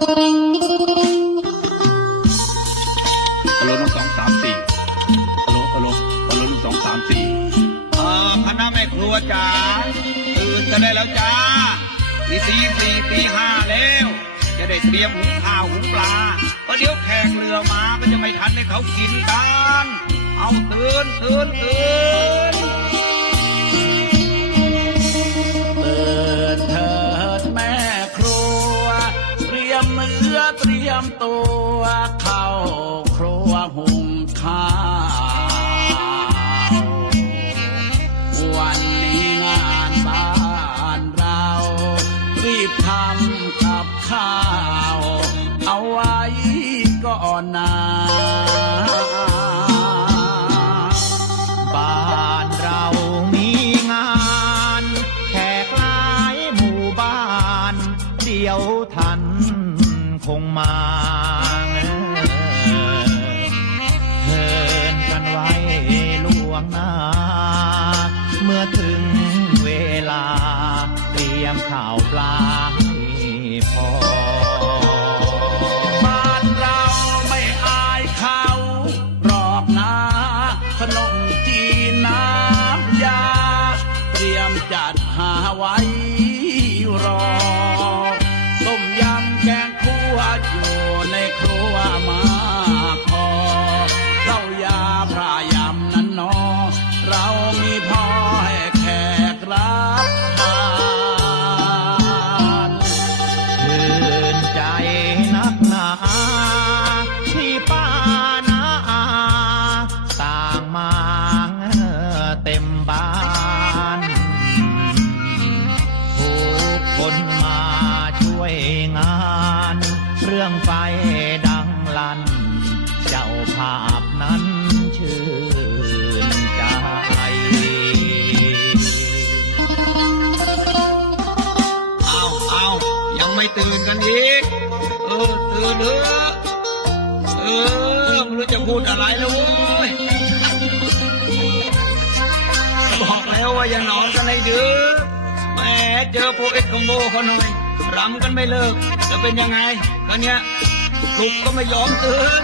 ฮัลโหลนึ่งสองสามสี่ฮัลโหลฮัลโหลฮัลโหลนึ่งสองสามสี่เอ่อคณะแม่ครัวจ๋าตื่นกันได้แล้วจ้าตีสี่สี่ตีห้าแล้ว จะได้เตรียมหุงข้าวหุงปลาเพราะเดี๋ยวแขกเรือมาก็จะไม่ทันให้เขากินกัน เอาตื่นตื่นตื่น มตัวเข้าครัวหุงข้าววันนี้งานบ้านเรา รีบทำกับข้าวเอา เมื่อถึงเวลา เตรียมข่าวปลาให้พอ บ้านเราไม่อายเขาหรอกนะขนมจีนน้ำยา เตรียมจัดหาไว้รอ รื่องไฟดังลั่นเจ้าภาพนั้นชื่นใจเอาเอายังไม่ตื่นกันอีก เออ ตื่นเถอะเออไม่รู้จะพูดอะไรแล้วเว้ยบอกแล้วว่าอย่านอนกันให้ดึกแหมเจอพวกเอ็ดคอมโบเขาหน่อยรำกันไม่เลิกจะเป็นยังไง ก็เนี้ยลุกก็ไม่ยอมตื่น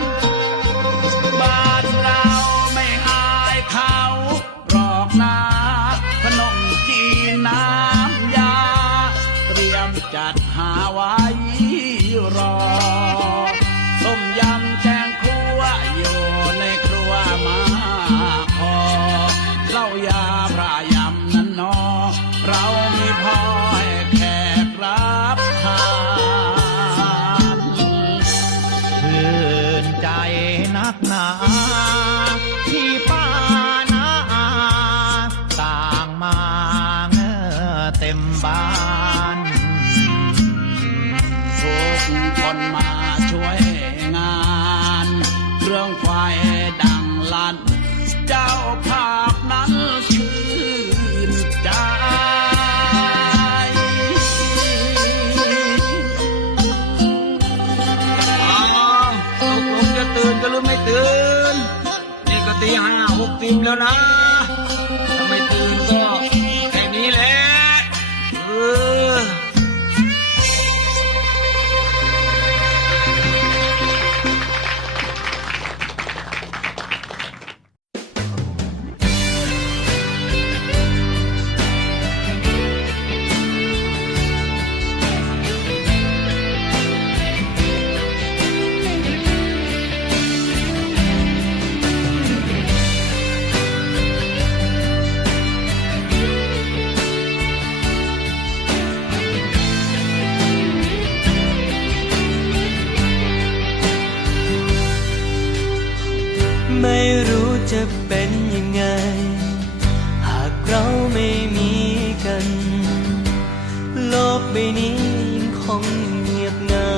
ห้าหกสิบแล้วนะ ไม่รู้จะเป็นยังไง หากเราไม่มีกัน โลกใบนี้ยังคงเงียบเหงา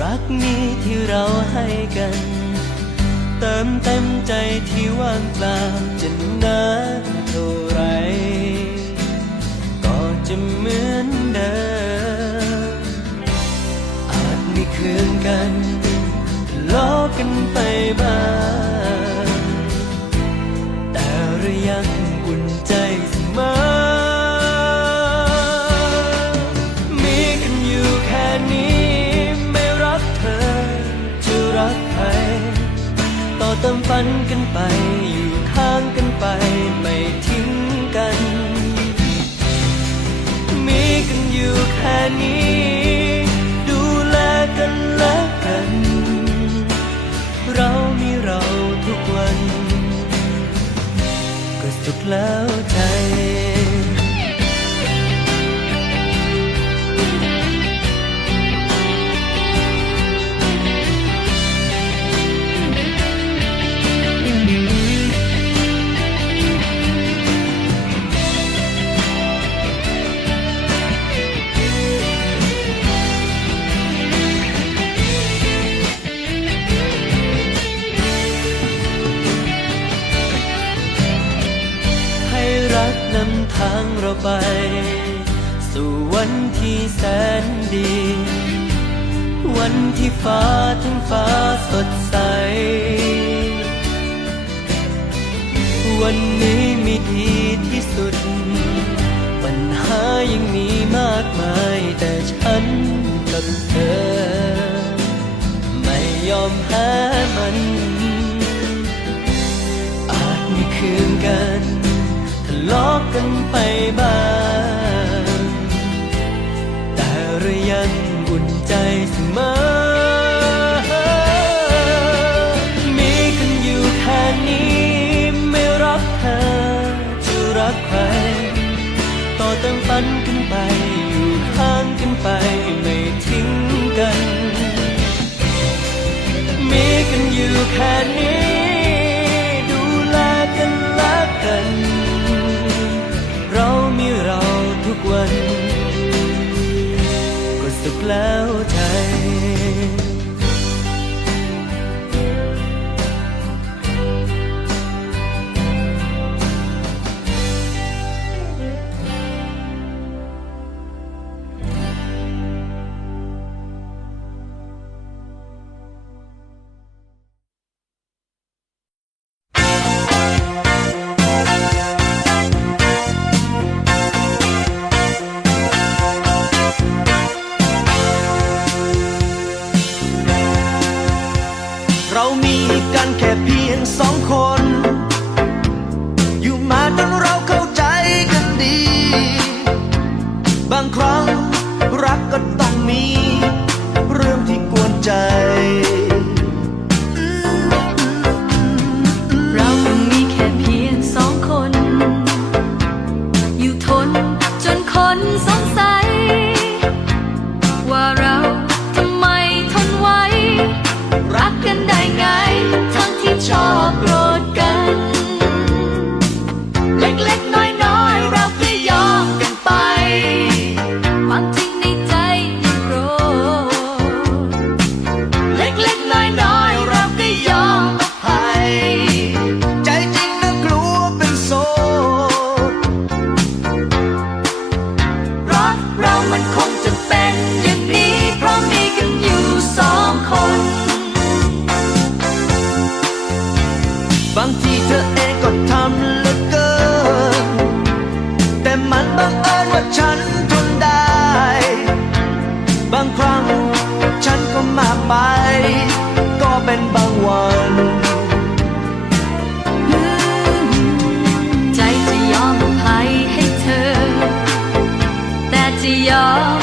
รักนี้ที่เราให้กัน เติมเต็มใจที่ว่างเปล่าจะนานเท่าไร ก็จะเหมือนเดิมอาจไม่คืนกัน ลาะกันไปบ้างแต่รายังอุ่นใจเสมอยู่แค่นี้ไม่รักเธอ จะรักใคร ต่อเติมฝันกันไปอยู่ข้างกันไปไม่ทิ้งกัน มีกันอยู่แค่นี้ สุขแล้วใจ นำทางเราไป สู่วันที่แสนดี วันที่ฟ้าทั้งฟ้าสดใส วันนี้มีดีที่สุด ปัญหายังมีมากมายแต่ฉันกับเธอ ไม่ยอมแพ้มัน กันไปบ้าง แต่เรายังอุ่นใจเสมอ มีกันอยู่แค่นี้ ไม่รักเธอจะรักใคร ต่อเติมฝันกันไป อยู่ข้างกันไปไม่ทิ้งกัน มีกันอยู่แค่นี้ ดูแลกันและกัน แล้ว บางครั้ง ฉันก็มากไป ก็เป็นบางวันใจจะยอมภัยให้เธอ แต่จะยอม